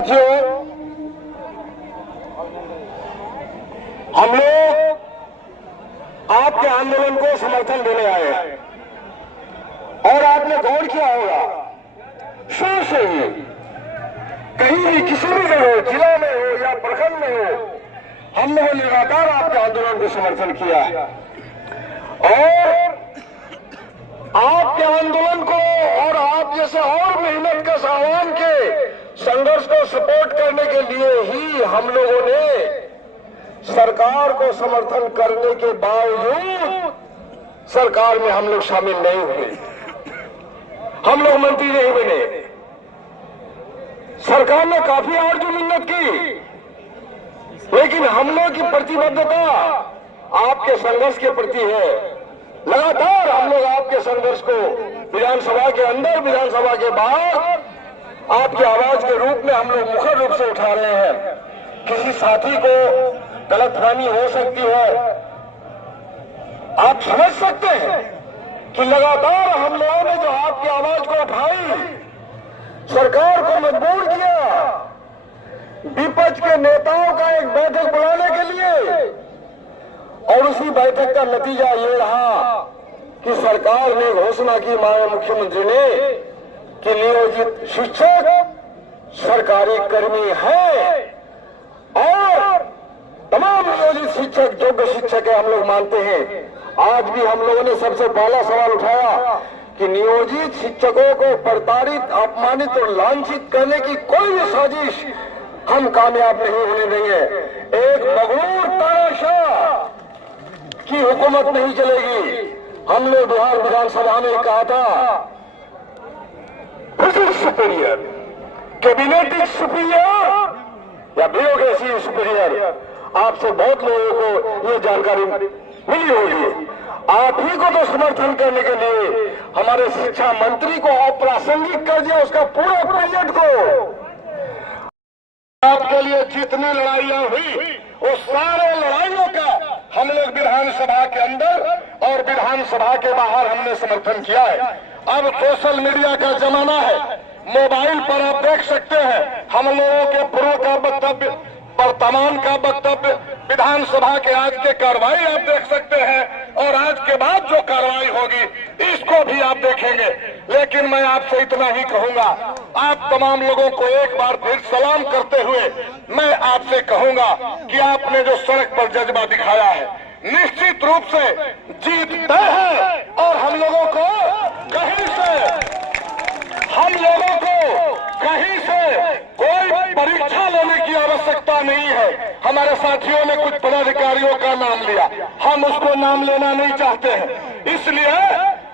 जो हम लोग आपके आंदोलन को समर्थन देने आए हैं और आपने गौर किया होगा शुरू से ही कहीं भी किसी भी जगह जिला में हो या प्रखंड में हो हम लोगों ने लगातार आपके आंदोलन को समर्थन किया है और आपके आंदोलन को और आप जैसे और मेहनत का आह्वान के संघर्ष को सपोर्ट करने के लिए ही हम लोगों ने सरकार को समर्थन करने के बावजूद सरकार में हम लोग शामिल नहीं हुए, हम लोग मंत्री नहीं बने। सरकार ने काफी आरजू मिन्नत की, लेकिन हम लोग की प्रतिबद्धता आपके संघर्ष के प्रति है। लगातार हम लोग आपके संघर्ष को विधानसभा के अंदर, विधानसभा के बाहर आपकी आवाज के रूप में हम लोग मुखर रूप से उठा रहे हैं। किसी साथी को गलतफहमी हो सकती है, आप समझ सकते हैं कि लगातार हम लोगों ने जो आपकी आवाज को उठाई, सरकार को मजबूर किया विपक्ष के नेताओं का एक बैठक बुलाने के लिए, और उसी बैठक का नतीजा ये रहा कि सरकार ने घोषणा की, माननीय मुख्यमंत्री ने, कि नियोजित शिक्षक सरकारी कर्मी है और तमाम नियोजित शिक्षक योग्य शिक्षक है, हम लोग मानते हैं। आज भी हम लोगों ने सबसे पहला सवाल उठाया कि नियोजित शिक्षकों को प्रताड़ित, अपमानित और लांछित करने की कोई भी साजिश हम कामयाब नहीं होने देंगे। एक मगरूर तानाशाह की हुकूमत नहीं चलेगी। हम लोग बिहार विधानसभा में कहा था सुपीरियर, कैबिनेटिक सुपीरियर या ब्यूरोक्रेसी सुपीरियर, आपसे बहुत लोगों को ये जानकारी मिली होगी। आप ही को तो समर्थन करने के लिए हमारे शिक्षा मंत्री को अप्रासंगिक कर दिया, उसका पूरा बजट को। आपके लिए जितनी लड़ाइयां हुई वो सारे लड़ाइयों का हम लोग विधानसभा के अंदर और विधानसभा के बाहर हमने समर्थन किया है। अब सोशल मीडिया का जमाना है, मोबाइल पर आप देख सकते हैं हम लोगों के पूर्व का वक्तव्य, वर्तमान का वक्तव्य, विधानसभा के आज के कार्रवाई आप देख सकते हैं और आज के बाद जो कार्रवाई होगी इसको भी आप देखेंगे। लेकिन मैं आपसे इतना ही कहूंगा, आप तमाम लोगों को एक बार फिर सलाम करते हुए मैं आपसे कहूंगा कि आपने जो सड़क पर जज्बा दिखाया है, निश्चित रूप से जीत तय है और हम लोगों को कहीं से कोई परीक्षा लेने की आवश्यकता नहीं है। हमारे साथियों ने कुछ पदाधिकारियों का नाम लिया, हम उसको नाम लेना नहीं चाहते हैं, इसलिए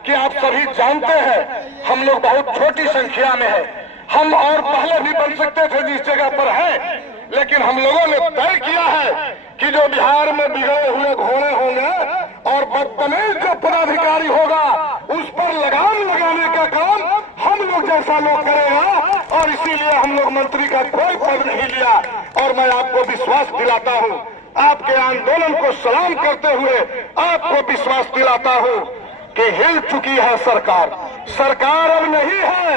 कि आप सभी जानते हैं हम लोग बहुत छोटी संख्या में हैं। हम और पहले भी बन सकते थे जिस जगह पर है, लेकिन हम लोगों ने तय किया है कि जो बिहार में बिगड़े हुए घोड़े होंगे और बदतमीज जो पदाधिकारी होगा उस पर लगाम लगाने का काम हम लोग जैसा लोग करेगा, और इसीलिए हम लोग मंत्री का कोई पद नहीं लिया। और मैं आपको विश्वास दिलाता हूँ, आपके आंदोलन को सलाम करते हुए आपको विश्वास दिलाता हूँ कि हिल चुकी है सरकार। सरकार अब नहीं है,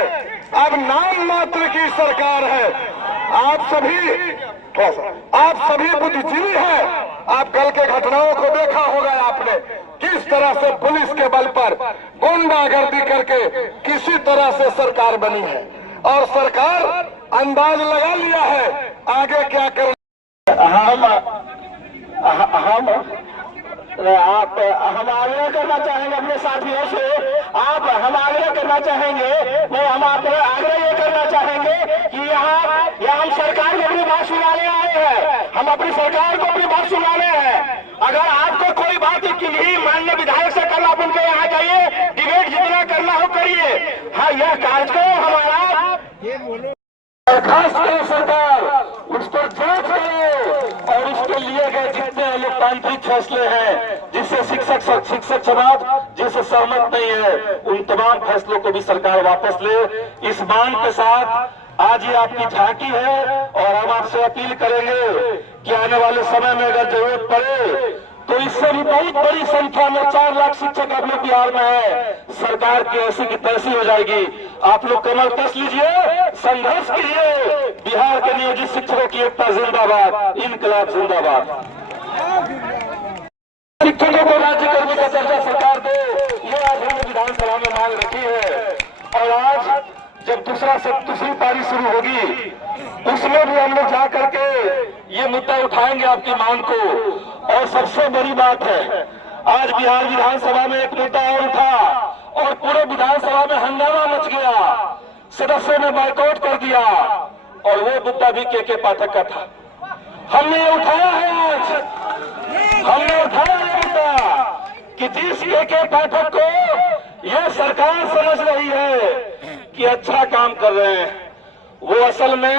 अब नाम मात्र की सरकार है। आप सभी बुद्धिजीवी हैं। आप कल के घटनाओं को देखा होगा आपने, किस तरह से पुलिस के बल पर गुंडागर्दी करके किसी तरह से सरकार बनी है और सरकार अंदाज लगा लिया है आगे क्या कर। हम आग्रह करना चाहेंगे अपने साथियों से, हम आग्रह करना चाहेंगे, हम आग्रह ये करना चाहेंगे कि यहाँ हम सरकार को अपनी बात सुनाने आए हैं, हम अपनी सरकार को अपनी बात सुनाने हैं। अगर आपको कोई बात किन्हीं माननीय विधायक से करना, आप उनके यहाँ जाइए, डिबेट जितना करना हो करिए। हाँ, यह कार्यक्रम हमारा दरखास्त करें, सरकार उस पर जांच करे और उसके लिए गए जितने लोकतांत्रिक फैसले हैं जिससे शिक्षक समाज जिससे सहमत नहीं है, उन तमाम फैसलों को भी सरकार वापस ले। इस मांग के साथ आज ये आपकी झांकी है और हम आपसे अपील करेंगे कि आने वाले समय में अगर जरूरत पड़े तो इससे भी बहुत बड़ी संख्या में 4 लाख शिक्षक आप लोग बिहार में है। सरकार की ऐसी की तैसी हो जाएगी। आप लोग कमर कस लीजिए, संघर्ष कीजिए, बिहार के नियोजित शिक्षकों की एकता जिंदाबाद, इनकलाब जिंदाबाद। शिक्षकों को राज्य कर्मी का दर्जा सरकार दे, ये आज हमने विधानसभा में मांग रखी है। और आज जब दूसरी पारी शुरू होगी उसमें भी हम लोग जा करके ये मुद्दा उठाएंगे आपकी मांग को। और सबसे बड़ी बात है, आज बिहार विधानसभा में एक मुद्दा और उठा और पूरे विधानसभा में हंगामा मच गया, सदस्यों ने बाइकआउट कर दिया। और वो मुद्दा भी के पाठक का था। हमने ये उठाया है, आज हमने उठाया ये मुद्दा कि जिस के पाठक को यह सरकार समझ रही है कि अच्छा काम कर रहे हैं, वो असल में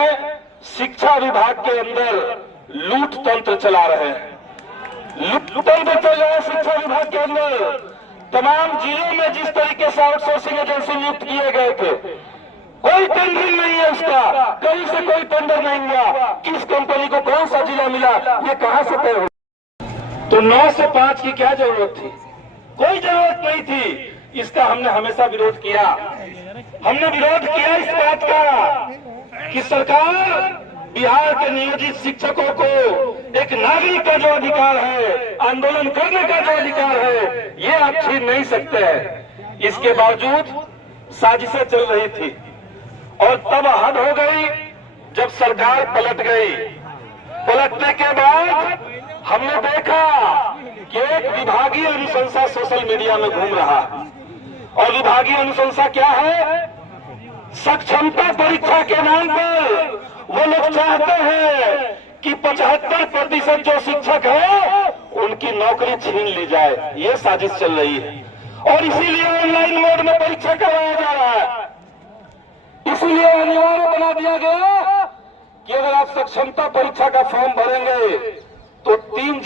शिक्षा विभाग के अंदर लूट तंत्र चला रहे हैं। लूट तंत्र चल रहा है शिक्षा विभाग के अंदर। तमाम जिलों में जिस तरीके से आउटसोर्सिंग एजेंसी नियुक्त किए गए थे, कोई टेंडर नहीं है उसका, कहीं से कोई टेंडर नहीं हुआ। किस कंपनी को कौन सा जिला मिला, ये कहां से तय हो? तो 9 से 5 की क्या जरूरत थी? कोई जरूरत नहीं थी। इसका हमने हमेशा विरोध किया। हमने विरोध किया इस बात का कि सरकार बिहार के नियोजित शिक्षकों को एक नागरिक का जो अधिकार है, आंदोलन करने का जो अधिकार है, ये आप छीन नहीं सकते हैं। इसके बावजूद साजिशें चल रही थी और तब हद हो गई जब सरकार पलट गई। पलटने के बाद हमने देखा कि एक विभागीय अनुशंसा सोशल मीडिया में घूम रहा। और विभागीय अनुशंसा क्या है? सक्षमता परीक्षा के नाम पर वो लोग चाहते हैं कि 75% जो शिक्षक है उनकी नौकरी छीन ली जाए। ये साजिश चल रही है और इसीलिए ऑनलाइन मोड में परीक्षा करवाया जा रहा है। इसलिए अनिवार्य बना दिया गया कि अगर आप सक्षमता परीक्षा का फॉर्म भरेंगे तो 3